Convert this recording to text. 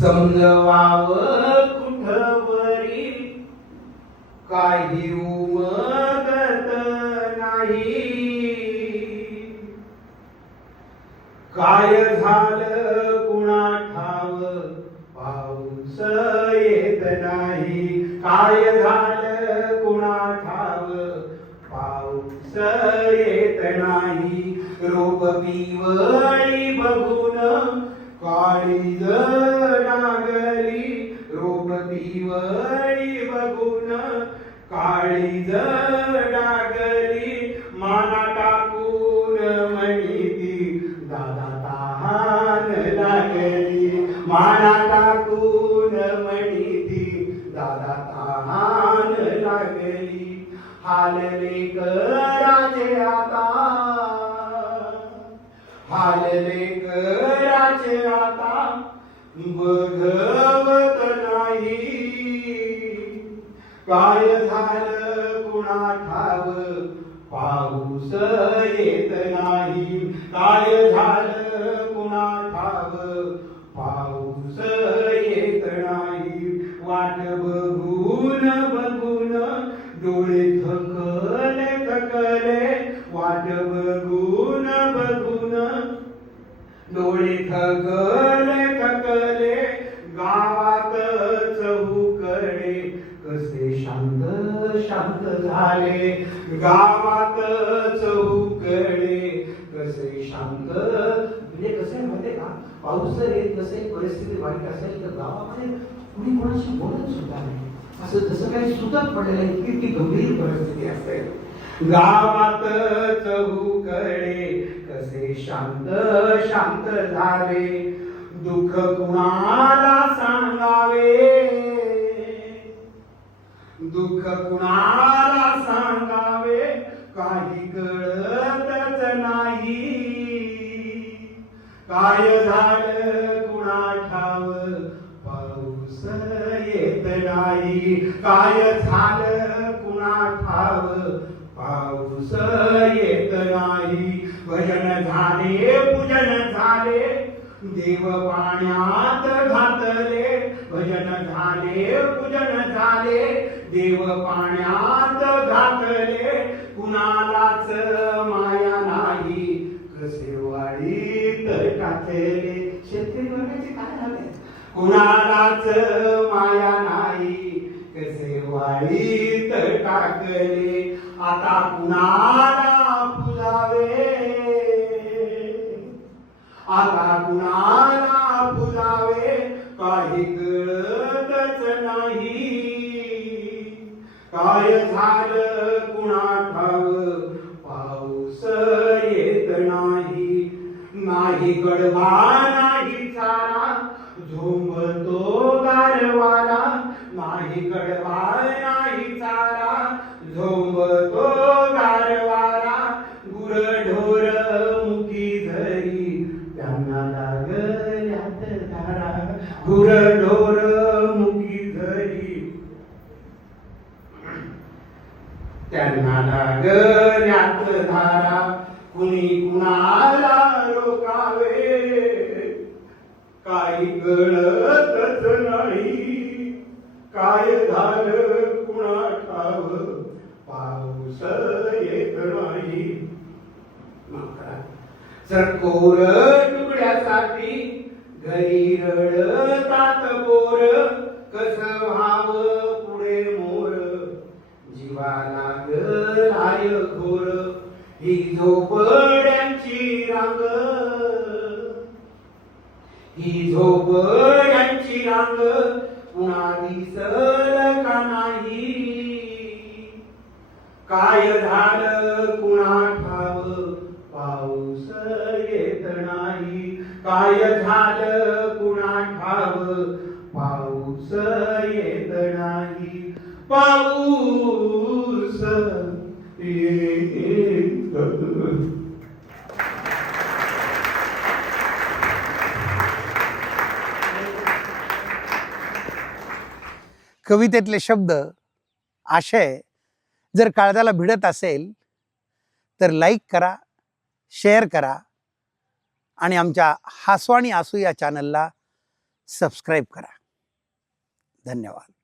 समजवाव कुठवरी काही उमगत नाही. काय झालं कुणा ठाव पाऊस येत नाही. काय झालं कुणा ठाव पाऊस येत नाही. रोप पिवळी बघून काळीज लागली. रोप पिवळी बघून काळीज लागली. माना टाकून म्हणीती दादा तहान लागली. माना टाकून म्हणीती दादा तहान लागली. हालले कराचे आता हालले कराचे आता बघवत नाही. काय झालं कुणा ठाव पाऊस येत नाही. काय झालं कुणा ठाव पाऊस येत नाही. वाट बघून बघून डोळे थकले थकले. वाट बघून बघून डोळे थकले थकले. गावात चहूकडे कसे शांत शांत झाले. गावात चहूकडे कसे शांत. म्हणजे कसे माहितीये का, पाऊस जर येत नसेल, परिस्थिती वाईट असेल तर गावामध्ये कुणी कोणाशी बोलत सुद्धा नाही. असं जसं काही सुतक पडलेलं इतकी गंभीर परिस्थिती असेल. गावात चहूकडे कसे शांत शांत झाले. दुःख कुणाला सांगावे. दुःख कुणाला सांगावे काही कळतच नाही. काय झालं कुणा ठाव पाऊस येत नाही. काय झालं कुणा ठाव पाऊस येत नाही. भजन झाले पूजन झाले देव पाण्यात घातले. भजन झाले पूजन झाले देव पाण्यात घातले. कुणालाच माया नाही कसे वाढीत टाकले. शेतकरी वर्गाचे काय झाले. कुणालाच माया नाही कसे वाढीत टाकले. आता कुणाला पुजावे. आता कुणाला पुजावे काही कळतच नाही. काय झालं कुणा ठाव पाऊस येत नाही. नाही गडवा नाही चारा झोंबतो गारवारा. नाही गडवा नाही चारा झोंबतो गारवारा. गुरढोर मुकी धरी त्यांना लागल्यात धारा. गुरढोर मुकी धरी त्यांना लागल्यात धारा. कुणी कुणाला रोकावे काही कळतच नाही. काय झालं कुणा ठाव पाऊस येत नाही. चकोर तुकड्यासाठी घरी रडतात पोर. कसं व्हावं पुढे मोर जीवाला गलाय घोर. ही झोपड्यांची रांग ही झोपड्यांची रांग पुन्हा दिसल का नाही. काय झालं कुणा ठाव पाऊस येत नाही. काय झालं कुणा ठाव पाऊस येत नाही. पाऊस येत. कवितेतले शब्द आशय जर काळजाला भिडत असेल तर लाईक करा, शेअर करा आणि आमच्या हासू आणि आसू या चॅनलला सबस्क्राईब करा. धन्यवाद.